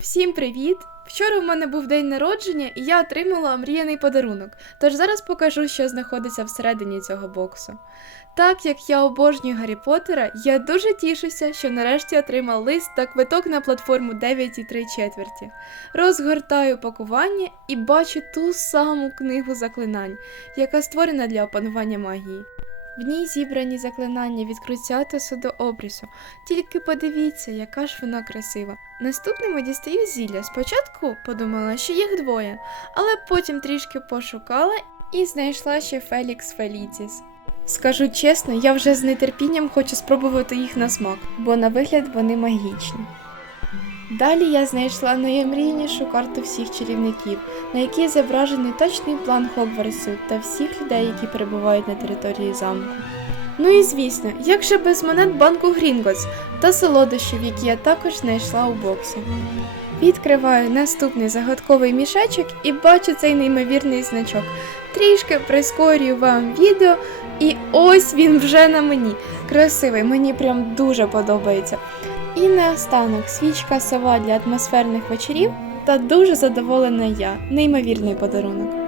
Всім привіт! Вчора у мене був день народження, і я отримала мріяний подарунок. Тож зараз покажу, що знаходиться всередині цього боксу. Так як я обожнюю Гаррі Поттера, я дуже тішуся, що нарешті отримала лист та квиток на платформу 9,3 четверті. Розгортаю пакування і бачу ту саму книгу заклинань, яка створена для опанування магії. В ній зібрані заклинання від круцятосу до обрісу. Тільки подивіться, яка ж вона красива. Наступним дістаю зілля. Спочатку подумала, що їх двоє, але потім трішки пошукала і знайшла ще Фелікс Феліціс. Скажу чесно, я вже з нетерпінням хочу спробувати їх на смак, бо на вигляд вони магічні. Далі я знайшла найомрійнішу карту всіх чарівників, на якій зображений точний план Хогвартсу та всіх людей, які перебувають на території замку. Ну і звісно, як же без монет банку Грінготс та солодощів, які я також знайшла у боксі. Відкриваю наступний загадковий мішечок і бачу цей неймовірний значок. Трішки прискорюю вам відео, і ось він вже на мені. Красивий, мені прям дуже подобається. І наостанок свічка сова для атмосферних вечорів та дуже задоволена я. Неймовірний подарунок.